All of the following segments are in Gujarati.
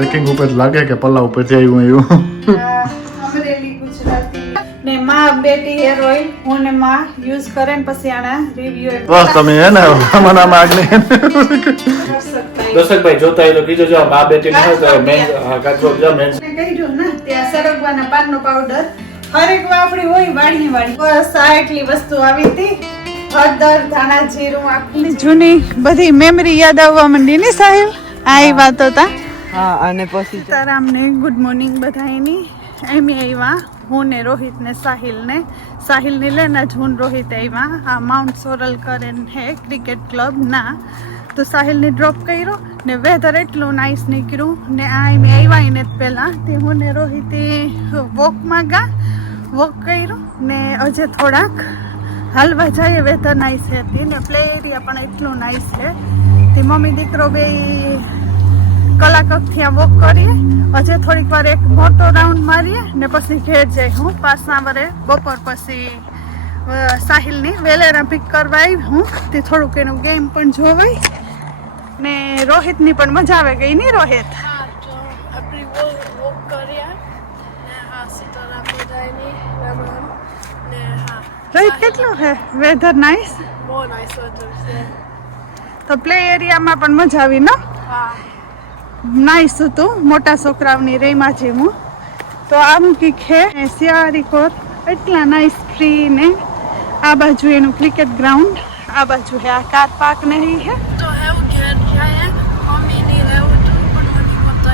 પેકિંગ ઉપર લાગે કે પલ્લા ઉપરથી આવ્યું એવું. અમરેલી ગુજરાતી ને માં બેટી હેર ઓઇલ હું ને માં યુઝ કરે ને પછી આના રિવ્યુ બસ તમે હે ને મને માગણી દર્શકભાઈ જોતા હોય તો કીજો જો આ બેટી ને તો મેન કાચો જો મેન કહ્યું ને ત્યાં સરગવાના પાનનો પાવડર હરેક વાપડી હોય વાડી બસ આ એટલી વસ્તુ આવી હતી. હળદર ધાણા જીરું આખી જૂની બધી મેમરી યાદ આવવા માંડી ને સાહેબ આ વાત હતા. હા અને પછી સીતારામ ને ગુડ મોર્નિંગ બધાની એમ આવ્યા હું ને રોહિત ને સાહિલ ને લેના હું રોહિત આવ્યા આ માઉન્ટ સોરલ કરે હે ક્રિકેટ ક્લબ ના તો સાહિલ ને ડ્રોપ કર્યો ને વેધર એટલું નાઇસ નીકળ્યું ને આ એમ આવ્યા ને પહેલા તે હું ને રોહિતે વોકમાં વોક કર્યું ને હજે થોડાક હાલવા જાય વેધર નાઇસ હતી ને પ્લે એરિયા પણ એટલું નાઇસ છે તે મમ્મી દીકરો બે કલાક ત્યાં વોક કરીએ હજે થોડીક વાર એક મોટો રાઉન્ડ મારીએ ને પછી ઘેર જઈ હું પાછા વરે બપોર પછી સાહિલની વેલેરા પિક કરવા આવી હું તે થોડુંક એનું ગેમ પણ જોવાય ને રોહિતની પણ મજા આવે ગઈ ની રોહિત રોહિત કેટલું છે વેધર નાઇસ તો પ્લે એરિયામાં પણ મજા આવી ને નાઇસ હતું મોટા છોકરાઓની રેમાં જેવું તો આમ કી છે સિયારી કોર એટલા નાઇસ ફ્રી ને આ બાજુ એનું ક્રિકેટ ગ્રાઉન્ડ આ બાજુ હે આ કાર પાર્ક નહીં હે તો એવું ઘેર જાય મમ્મી ની રહેવું હતું પણ મને મત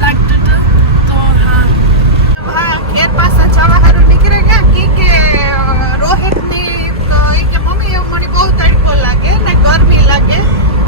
લાગતું તો હા ઘેર પાછા જવા હારું નીકળે ગયા કે રોહિતની કે મમ્મી એવું મને બહુ તડકો લાગે ને ગરમી લાગે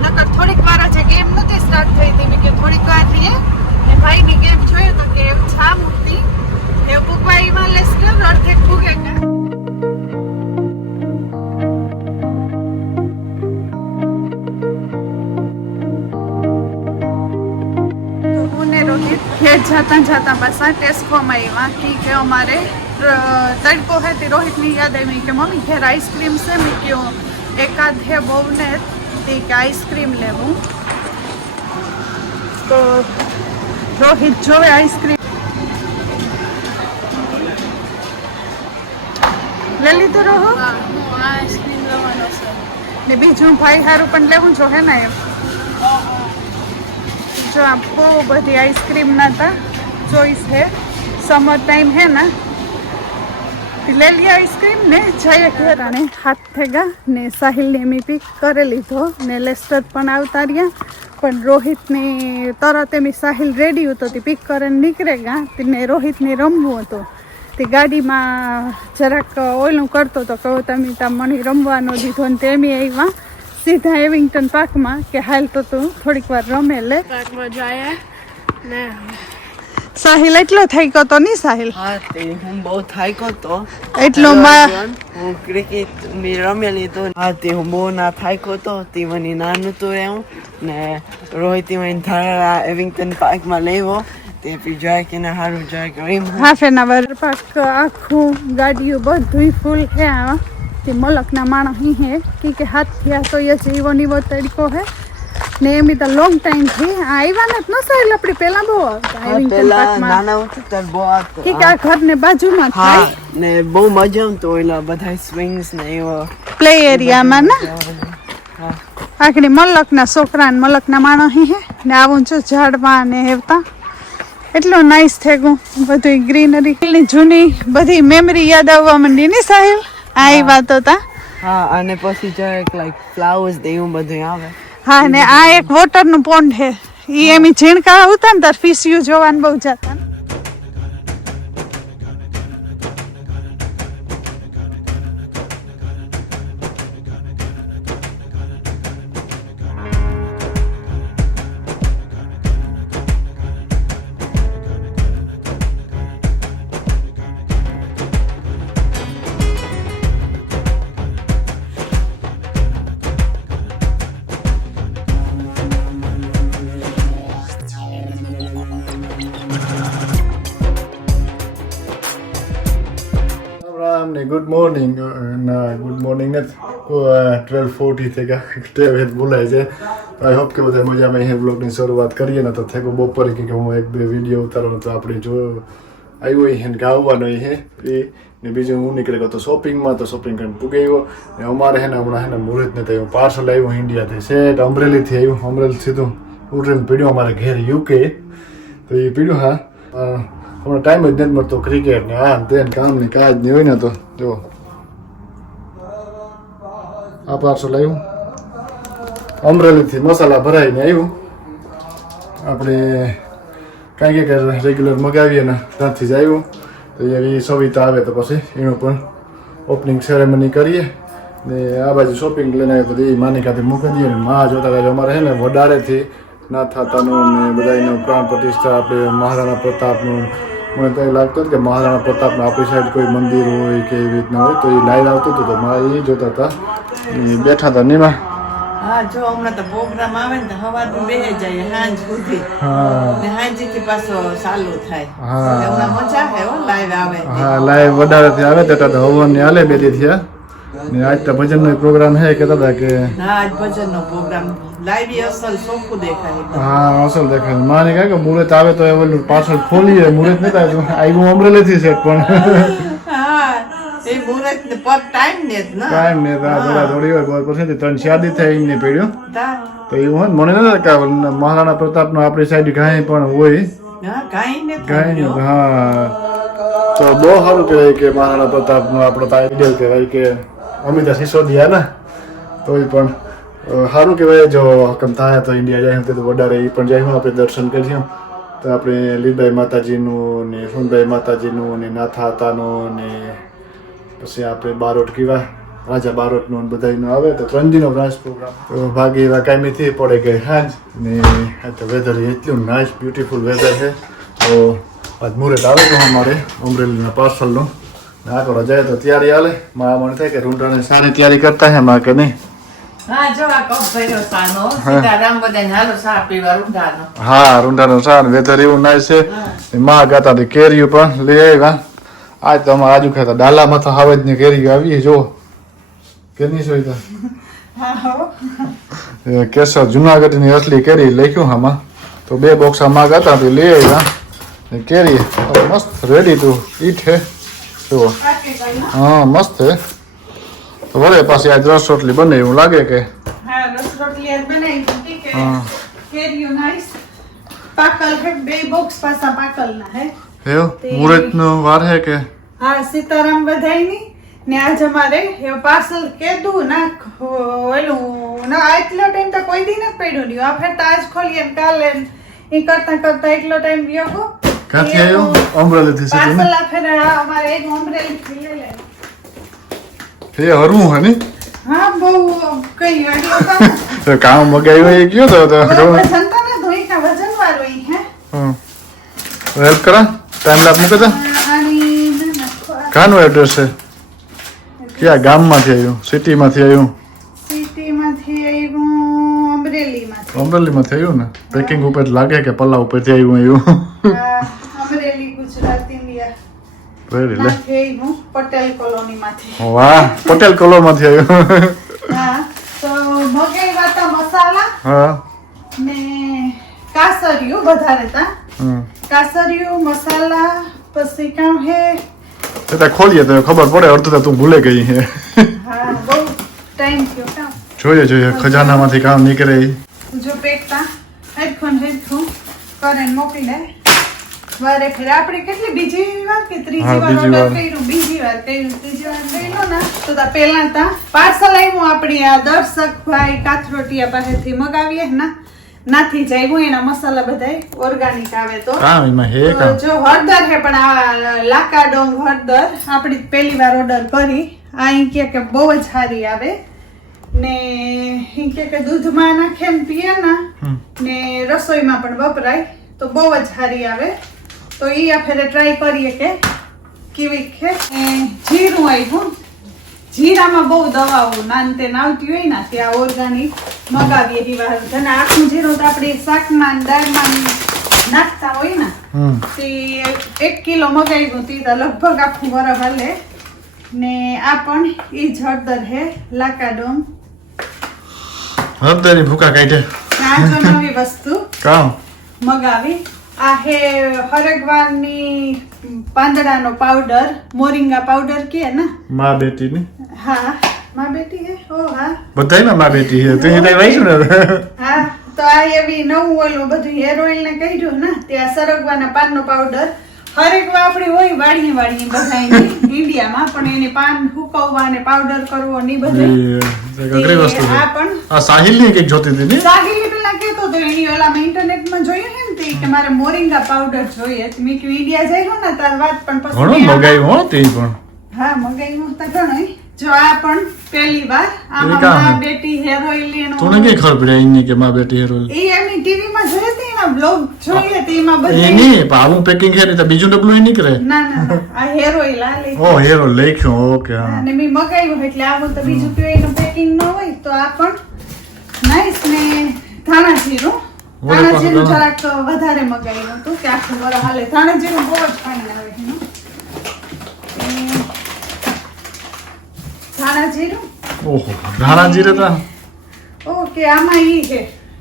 નકર થોડીક વાર જે ગેમ નથી સ્ટાર્ટ થઈ હતી કે થોડીક વાર રહીએ ને ભાઈની ગેમ જોઈએ તો કે છા મૂકતી એ પુપાઈમાં લેસ કે અડધે ફૂગે કે ઘેર જાતા પાછા ટેસ્કોમાં આવ્યા કે અમારે તડકો હે તે રોહિતની યાદ આવી કે મમ્મી ઘેર આઈસ્ક્રીમ છે મેં કહ્યું એકાદ હે બહુ ને તે કે આઈસ્ક્રીમ લેવું તો રોહિત જોવે આઈસ્ક્રીમ લઈ લીધો રહો આઈસ્ક્રીમ લેવાનો છે ને બીજું ભાઈ હારું પણ લેવું જો હે ને એમ જો આ બહુ બધી આઈસ્ક્રીમ ના હતા ચોઈસ હે સમર ટાઈમ હે ને ले लिया आइसक्रीम ने जय घेराने हाथ थेगा ने साहिल ने मी पिक करे लीधो ने लेस्टर पण आवता रह्या पण रोहित ने तरत मी साहिल रेडी હતો તે पिक કરીને નીકળેગા તેને રોહિત ને રમવું હતું તે ગાડીમાં જરાક ઓલું કરતો તો કહો તમે તા મને રમવા ન દીધો ને તેમી આવ્યા સીધા એવિંગટન પાર્કમાં કે હાલ તો તું થોડીક વાર રમે લે પાર્કમાં જાય ને સાહિલ એટલો થઈ ગયો તો નહીં સાહિલ હા તે હું બહુ થાક્યો તો એટલો હું ક્રિકેટ મેં રમેલી તો હા તે હું બહુ ના થાક્યો તો તે મને નાનું તો એવું ને રોહિત મને ધારા એવિંગટન પાર્કમાં લેવો તે પછી જાય કે ના સારું જાય કરી હાફ એન અવર પાર્ક આખું ગાડીઓ બધું ફૂલ છે આ તે મલકના માણસ હે કે હાથ થયા તો એ જીવો નીવો તડકો હે ને એમ તો લોંગ ટાઈમ થી આવ્યા ને ન સાહેબ આપડી પેલા બહુ આવતા પેલા નાના હતા ત્યારે બહુ આવતા કે આ ઘર ને બાજુમાં હા થાય ને બહુ મજા આવતો ઓલા બધા સ્વિંગ્સ ને એવો પ્લે એરિયામાં ને આખડી મલકના છોકરા ને મલકના માણસ હે ને આવું જો ઝાડવા ને હેવતા એટલો નાઇસ થઈ ગયું બધું ગ્રીનરી જૂની બધી મેમરી યાદ આવવા માંડી ને સાહેબ આ વાત હતા હા અને પછી જો એક લાઈક ફ્લાવર્સ ને એવું બધું આવે હા ને આ એક વોટર નું પોન્ડ હે ઈ એમી ઝીણકા આવતા ને તાર ફિશ યુ જોવાનું બહુ જતા અને ગુડ મોર્નિંગ ના ગુડ મોર્નિંગ નથી 12:40 થઈ ગયા ટેવ બોલાય છે. આઈ હોપ કે બધા મજામાં અહીં બ્લોગની શરૂઆત કરીએ ને તો થેકો બપોરે કે હું એક બે વિડીયો ઉતારવાનો તો આપણે જો આવ્યો અહીં ગાવવાનો હે એ ને બીજું હું નીકળી ગયો તો શોપિંગમાં તો શોપિંગ કરીને પૂગી ગયો ને અમારે હે ને હમણાં હે ને મુહૂર્ત નથી આવ્યું પાર્સલ આવ્યું ઇન્ડિયાથી સેટ અમરેલીથી આવ્યું અમરેલી સીધું ઉતરીને પીડ્યું અમારે ઘેર યુકે તો એ પીડ્યું હા હમણાં ટાઈમ જ નથી મળતો ક્રિકેટ ને હા તે કામ ને કાજ નહીં હોય ને તો જો આ પાર્સલ આવ્યું અમરેલીથી મસાલા ભરાઈને આવ્યું આપણે કાંઈ કે રેગ્યુલર મગાવીએ ને ત્યાંથી જ આવ્યું તો એવી સવિતા આવે તો પછી એનું પણ ઓપનિંગ સેરેમની કરીએ ને આ બાજુ શોપિંગ લઈને આવ્યો તો એ માની ખાતે મૂકી દઈએ ને માં જોતા કાંઈ અમારે છે ને વડારેથી ના થતાનું ને બધા એનું પ્રાણ પ્રતિષ્ઠા આપણે મહારાણા પ્રતાપનું મને તો એ લાગતું હતું કે મહારાણા પ્રતાપનું આપણી સાઈડ કોઈ મંદિર હોય કે એવી રીતના હોય તો એ લાઈવ આવતું હતું તો મારે એ જોતા હતા બેઠા હતા નીમાં હા જો હમણાં તો પ્રોગ્રામ આવે ને તો હવારનું બેહી જાય સાંજ સુધી ને સાંજથી પાછો ચાલુ થાય હમણાં મજા આવે હો લાઈવ આવે હા લાઈવ વડારેથી આવે તો હવન ને હાલે બે દી થયા ને આજ તો ભજનનો પ્રોગ્રામ હે કહેતા હતા કે હા આજ ભજનનો પ્રોગ્રામ લાઈવ અસલ ચોખ્ખું દેખાય હા અસલ દેખાય માને કહે કે મુહૂર્ત આવે તો એ ઓલું પાછળ ખોલીએ મુહૂર્ત નથી આવ્યું અમરેલીથી સેટ પણ હા એ મુહૂર્ત ને પર ટાઈમ ને જ ને ટાઈમ ને થોડા થોડી હોય પછી 3-4 દી થાય એમને પડ્યું તો એવું હોય મને નથી કે મહારાણા પ્રતાપનો આપણી સાઈડ કાંઈ પણ હોય હા કાંઈ નહીં હા તો બહુ સારું કહેવાય કે મહારાણા પ્રતાપનો આપણો તો આઈડિયલ કહેવાય કે અમિતા સિસોદિયા ને તો એ પણ સારું કહેવાય જો હકમ થાય તો ઇન્ડિયા જાય તો વધારે એ પણ જાય આપણે દર્શન કરીએ તો આપણે લીલબાઈ માતાજીનું ને સુનબાઈ માતાજીનું ને નાથાતાનું ને પછી આપણે બારોટ કેવા રાજા બારોટનું બધાનું આવે તો 3 દીનો રાસ પ્રોગ્રામ તો ભાગી એવા કાયમીથી પડે ગઈ હાજ ને તો વેધર એટલું નાઇસ બ્યુટીફુલ વેધર છે તો આજ મુહૂર્ત આવે તો અમારે અમરેલીના પાર્સલનું ને આગળ જાય તો તૈયારી હાલે માં મને થાય કે રૂંટાને સારી તૈયારી કરતા હે માં કે નહીં હા જો આ કપ ભર્યો સાનો સીતારામ બધાને હાલો ચા પીવા રૂંઢાનો હા રૂંટાનો સાર વેધર એવું નાઇસ છે માં ગાતા હતી કેરીઓ પણ લઈ આવ્યા આજ તો અમારે આજુ ખાતા ડાલામાં તો હાવજ ની કેરી આવી જો કેની સોઈતા કેસર જુનાગઢની અસલી કેરી લખ્યું આમાં તો 2 બોક્સ આમાં ગાતા હતી લઈ આવ્યા કેરી મસ્ત રેડી ટુ ઈટ હે જો હા મસ્ત હે તો વળે પાછી આજ રસ રોટલી બને એવું લાગે કે હા રસ રોટલી આજ બનાવી હતી કે કેરીઓ નાઈસ પાકલ હે 2 બોક્સ પાસા પાકલના હે એવું મુહૂર્તનો વાર હે કે હા સીતારામ બધાયની ને આજ અમારે એ પાર્સલ કીધું ના ઓલું ના એટલો ટાઈમ તો કોઈ દી નથી પડ્યું નહીં આ ફેર આજ ખોલીએ ને કાલે એ કરતા કરતા એટલો ટાઈમ ગયો હો ક્યાંથી આવ્યું અમરેલીથી સીધું પાર્સલ આ ફેર અમારે એક અમરેલીથી લઈ લે એ હરવું હે ને હા બહુ કઈ વાડી તો કામ મગાવ્યો એ ગયો તો વજન તો ને ધોઈ કા વજન વાળો ઈ હે હેલ્પ કરા ટાઈમ લાગ મૂકે તો કાનું એડ્રેસ છે ક્યાં ગામમાંથી આવ્યું સિટીમાંથી આવ્યું સિટીમાંથી આવ્યું અમરેલીમાંથી આવ્યું ને પેકિંગ ઉપર લાગે કે પલ્લા ઉપરથી આવ્યું અમરેલી ગુજરાત ઇન્ડિયા રેડી લે આવ્યું પટેલ કોલોનીમાંથી વાહ પટેલ કોલોનીમાંથી આવ્યું હા તો મગાવ્યા તા મસાલા હા ને કાસરિયું વધારે તા કાસરિયું મસાલા પછી કામ હે એટલે ખોલીએ તો ખબર પડે અડધું તો તું ભૂલે ગઈ હે હા બહુ ટાઈમ થયો કામ જોઈએ ખજાનામાંથી કામ નીકળે જો પેકતા હેડફોન કરીને મોકલી દે વારે ફેર આપણે કેટલી બીજી વાર કે ત્રીજી વાર ઓર્ડર કર્યું ત્રીજી વાર લઈ લો ને તો પહેલા તા પાર્સલ આવ્યું આપણી આ દર્શકભાઈ કાથરોટિયા પાસેથી મગાવીએ ને નાથી જાય એના મસાલા બધાય ઓર્ગાનિક આવે તો જો હળદર હે પણ આ લાકાડોંગ હળદર આપણી પહેલી વાર ઓર્ડર કરી આ કે બહુ જ સારી આવે ને કે દૂધમાં નાખે ને પીએ ને રસોઈમાં પણ વપરાય તો બહુ જ સારી આવે તો એ આ ફેરે ટ્રાય કરીએ કે કેવી છે જીરું આવ્યું જીરામાં બહુ દવાઓ નાનતે આવતી હોય ને ત્યાં ઓર્ગાનિક મગાવીએ એવા અને આખું જીરું તો આપણે શાકમાં દાળમાં નાખતા હોય ને તે 1 કિલો મગાવ્યું તે લગભગ આખું વરસ હાલે ને આ પણ ઈ જ હળદર હે લાકાડોમ. હળદરની ભૂકા કાઢે આ જો નવી વસ્તુ કામ મગાવી. આ હે હરગવાની પાંદડાનો પાવડર, મોરિંગા પાવડર કે ને. માં બેટીની હા માં બેટી હે. ઓ હા બધાય માં બેટી છે તું ત્યાં રહીશું ને હા. તો આ એવી નવું ઓલું બધું હેર ઓઇલ ને કહ્યું ને ત્યાં સરગવાના પાનનો પાવડર. હરેકવા આપણી હોય વાળીએ બધાયની ઇન્ડિયામાં, પણ એની પાન હુકવવા ને પાવડર કરવો ને ઈ બધું. એ અઘરી વસ્તુ છે. આ પણ આ સાહિલની કંઈક જોતી હતી ને સાહિલ પેલા કહેતો હતો એની ઓલામાં ઇન્ટરનેટમાં જોયું ને તે કે મારે મોરિંગા પાવડર જોઈએ. તો મેં કીધું ઇન્ડિયા જઈ ને તાર વાત પણ પછી ઘણું મેં મગાવ્યું હો તે પણ હા મગાવ્યું તો ઘણું. જો આ પણ પહેલી વાર આમાં કામ માં હે. બેટી હેર ઓઇલ તને કઈ ખબર પડે એની કે માં બેટી હેરોલ એ એમની ટીવીમાં જોઈ હતી એના બ્લોગ જોઈએ તો એમાં બધે એની પાવું પેકિંગ છે ને તો બીજું ડબલું એ નીકળે ના આ હેર ઓઇલ આ લઈ ઓ હેરોલ લખ્યું ઓકે હા અને મેં મગાવ્યું એટલે આવું તો બીજું કઈ એનું પેકિંગ ન હોય તો આ પણ નાઈસ. ને ધાણા જીરું જરાક વધારે મગાવ્યું હતું કે આખું વરસ હાલે. ધાણા જીરું બહુ જ ફાઇન આવે છે એનું. ધાણા જીરું ઓહો ધાણા જીરે તો ઓકે આમાં ઈ છે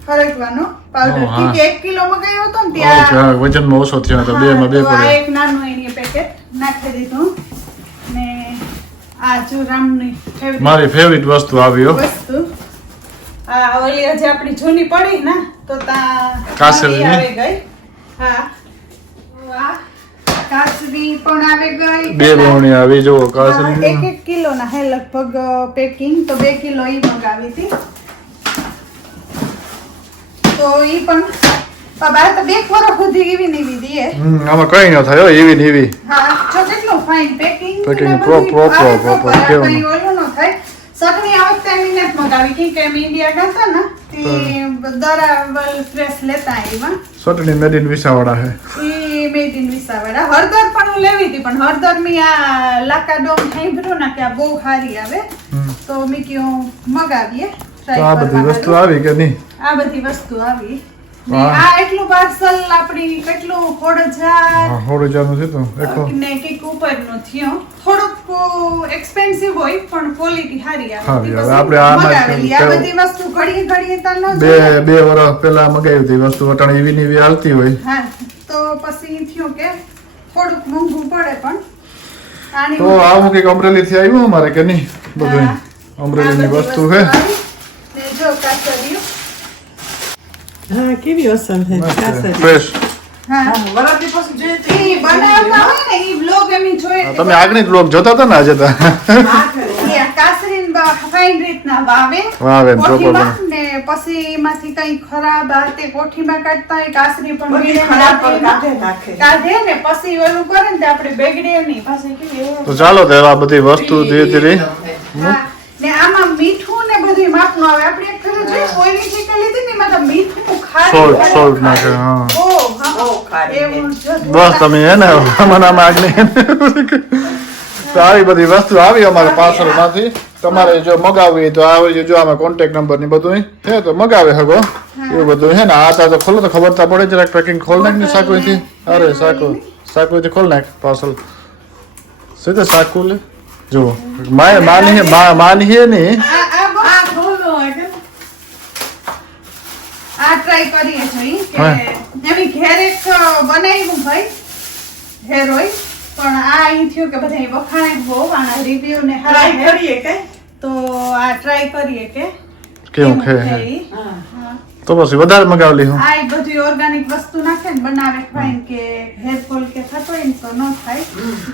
હરગવાનો પાવડર. ઓહ, હા. કે 1 કિલો મગાવ્યો હતો ને ઓકે ત્યાં હા, વજનમાં ઓછો થયો તો બે માં બે તો આ પડે એક નાનું એની પેકેટ નાખી દીધું. ને આ જો રામની favorite મારી ફેવરિટ વસ્તુ આવી હો વસ્તુ આ ઓલી હજી આપણી જૂની પડી ને તો તા કાસળીની? નવી આવી ગઈ. હા વાહ કાસરી પણ આવી ગઈ. બે બહુણી આવી જો હા, કાસરી 1 કિલો ના હે લગભગ પેકિંગ. તો 2 કિલો ઈ મંગાવી હતી. તો ઈ પણ બાબા તો 2 વર્ષ સુધી એવી ને એવી દીએ. આમાં કઈ ન થાય હો એવી ને એવી હા જો કેટલું ફાઇન પેકિંગ. Packing proper કેવું કઈ ઓલું ન થાય. ચટણી આ વખતે એની નથી મગાવી કે અમે ઇન્ડિયા ગયા હતા ને તે દરાવલ ફ્રેશ લેતા આવ્યા. ચટણી મેડ ઇન વિસાવાડા હે ઈ મેડ ઇન વિસાવાડા. હળદર પણ હું લેવી હતી પણ હળદર મેં આ લાકાડોમ સાંભળ્યું ને કે આ બહુ સારી આવે તો મેં કીધું મગાવીએ તો આ try બધી કરવા વસ્તુ હારું. આવી કે નહીં આ બધી વસ્તુ આવી. ને વાહ. આ એટલું પાર્સલ આપણી કેટલું 4000 હા હોડું જાનું છે તો એકો ને કંઈક ઉપરનું થયો. થોડુંક એક્સપેન્સિવ હોય પણ ક્વોલિટી સારી આવે. સારી આવે. પછી આપણે આમાં મગાવેલી. આ કેવું? બધી વસ્તુ ઘડીએ તાર ન બે જોઈએ. બે વર્ષ પહેલા મગાવી હતી વસ્તુ અટાણે એવી ને એવી હાલતી હોય હા તો પછી થયું કે થોડુંક મોંઘું પડે પણ આની તો આવું કંઈક અમરેલી થી આવ્યું અમારે કે નહીં બધું હા. અમરેલી ની આ બધી વસ્તુ હે આવી. ને જો કાસરિયું. હા કેવી અસર છે કાસરી. ફ્રેશ હા વરાતી પછી જોઈએ તો ઈ બનાવતા હોય ને ઈ બ્લોગ એમ જોઈએ કે તમે આગળ બ્લોગ જોતા હતા ને આજે તો ઈ આ કાસરીન ફાઇન રીતના વાવે વાવે, કોઠીમાં proper. ને પછી એમાંથી કઈ ખરાબ આ તે કોઠીમાં કાઢતા હોય કાસરી પણ બધી વીણે ખરાબ પણ નાખે. નાખે. કાઢે ને પછી ઓલું કરે ને તે આપણે બગડે નહીં પાછી કેવી તો ચાલો તો આ બધી વસ્તુ ધીરે ધીરે હા. ને આમાં મીઠું ને બધું માપનું આવે. આપણે એક ફેરે જોઈ ઓઈલી ચિકન લીધી ને એમાં તો મીઠું ખારી પડે. સોલ્ટ નાખે હા ઓહ, હા. બહુ ખારી. એવું જ. બસ તમે હે ને મને આમાં આગળ તો આવી બધી વસ્તુ આવી અમારે પાર્સલ માંથી તમારે જો મગાવવી હોય તો આવી જો આમાં કોન્ટેક્ટ નંબર ની બધું છે તો મગાવે શકો એવું બધું હે ને આ તો ખોલો તો ખબર તો પડે જરાક પેકિંગ ખોલ નાખ ને સાકુ થી અરે સાકુ થી ખોલ નાખ પાર્સલ સીધે સાકુ લે જો માની હે ને આ બોલો કે આ ટ્રાય કરીએ જોઈએ કે હા. એવી ઘેર એક બનાવ્યું ભાઈ હેર ઓઇલ પણ આ અહીં થયું કે બધા વખાણે બહુ આના રિવ્યુ ને ટ્રાય હારા હે. કરીએ કઈ તો આ ટ્રાય કરીએ કે કેવું કેવું છે છે ઈ. હા હા. તો પછી વધારે મગાવલી હું આ ઈ બધી ઓર્ગેનિક વસ્તુ નાખે ને બનાવે ફાઈન કે હેર ફોલ કે થતો હોય ને તો ન થાય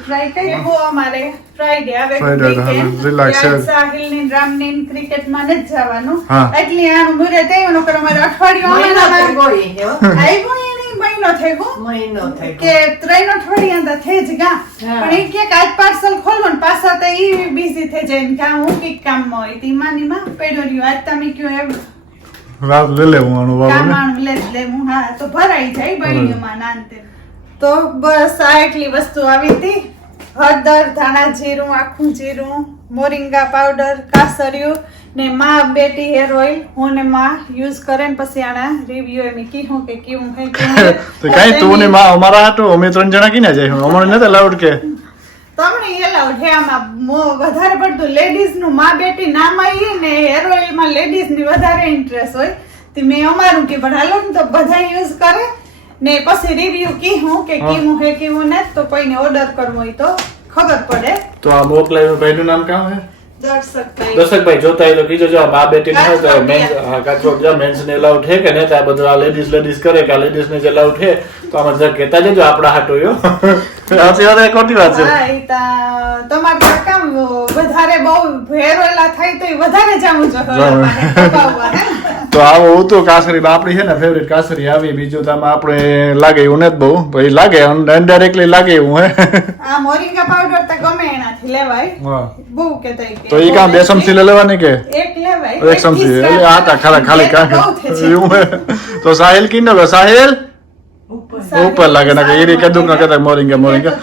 ટ્રાય કરીએ. બહુ અમારે ફ્રાઈડે આવે Friday આવે, weekend. relax છે. ત્યાં સાહિલની રામની ક્રિકેટમાં નથી જવાનું હા. એટલે આનું મુહૂર્ત આવ્યું નકર અમારે અઠવાડિયું મહિનો અમારામાં થઈ ગયો એ, હો. આવ્યું ય નહીં, મહિનો થઈ ગયો મહિનો થઈ કે 3 અઠવાડિયા અંદર થઈ જ ગયા હા. પણ એ કે આજ પાર્સલ ખોલવો ને પાછા તો ઈ બિઝી થઈ જાય ને કે આ હું કઈક કામમાં હોય તો ઈ માની માં પડ્યો રહ્યો. આજ તમે કયો એમ રાત લઈ લેવું આનું બાબુ કામ ને આણું લે જ લેવું. હા તો ભરાઈ જાય બહેણીઓમાં નાનતે. તો બસ આ એટલી વસ્તુ આવી હતી. હળદર, ધાણા જીરું, આખું જીરું, મોરિંગા પાવડર, કાસરિયું ને માં બેટી હેર ઓઇલ હું ને માં યુઝ કરે ને પછી આના રિવ્યુ એમ કીધું કે કેવું હે કેવું હે. તો કઈ તું ને માં અમારા હાટો અમે 3 જણા કીને જાય અમારે નતા લાઉડ કે તમને એલાઉડ છે આમાં વધારે પડતું લેડીઝ નું માં બેટી નામ આવી ને હેર ઓઇલ માં લેડીઝ ની વધારે ઇન્ટરેસ્ટ હોય તે મેં અમારું કે પણ હાલો ને તો બધા યુઝ કરે ને પછી રિવ્યુ કીધું કે કેવું હે કેવું ને તો કોઈને ઓર્ડર કરવો હોય તો ખબર પડે. તો આ મોકલાયું ભાઈનું નામ કામ હે દર્શકભાઈ જોતા હોય તો કીજો જો બા બેટી હોય તો મેન્સ કાચો જો મેન્સ ને અલાઉડ છે કે નહીં તો આ બધું આ લેડીઝ કરે કે આ લેડીઝ ને જે અલાઉડ છે તો આમાં જરા કહેતા જજો આપણા હાટો યો સાચી વાત ખોટી વાત છે. હા ઈ તા તમારે તો કામ વધારે બહુ હેરોલા થાય તો ઈ વધારે જામું જો તો આવો હતું કાસરી આપણી છે ને ફેવરિટ કાસરી આવી. બીજું તો આમાં આપણે લાગે એવું નથી બહુ ભાઈ લાગે ઇનડાયરેક્ટલી લાગે એવું હે. આ મોરિંગા પાવડર તો ગમે એનાથી લેવાય હા બહુ કેતા તો ઈ કામ 2 ચમચી લેવાની કે એક લેવાય 1 ચમચી એટલે આ તા ખાલી કાંક એવું હે. તો સાહિલ કી ન સાહિલ ઉપર લાગે ના કે ઈરી કદુક ના કદક મોરિંગા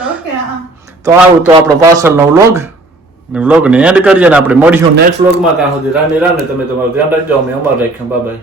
તો આવું તો આપણો પાર્સલ નો વ્લોગ ને એન્ડ કરીએ ને આપણે મળીશું નેક્સ્ટ વ્લોગમાં. ત્યાં સુધી રાની રામ ને તમે તમારું ધ્યાન રાખજો. અમે અમારું રાખ્યું. Bye bye.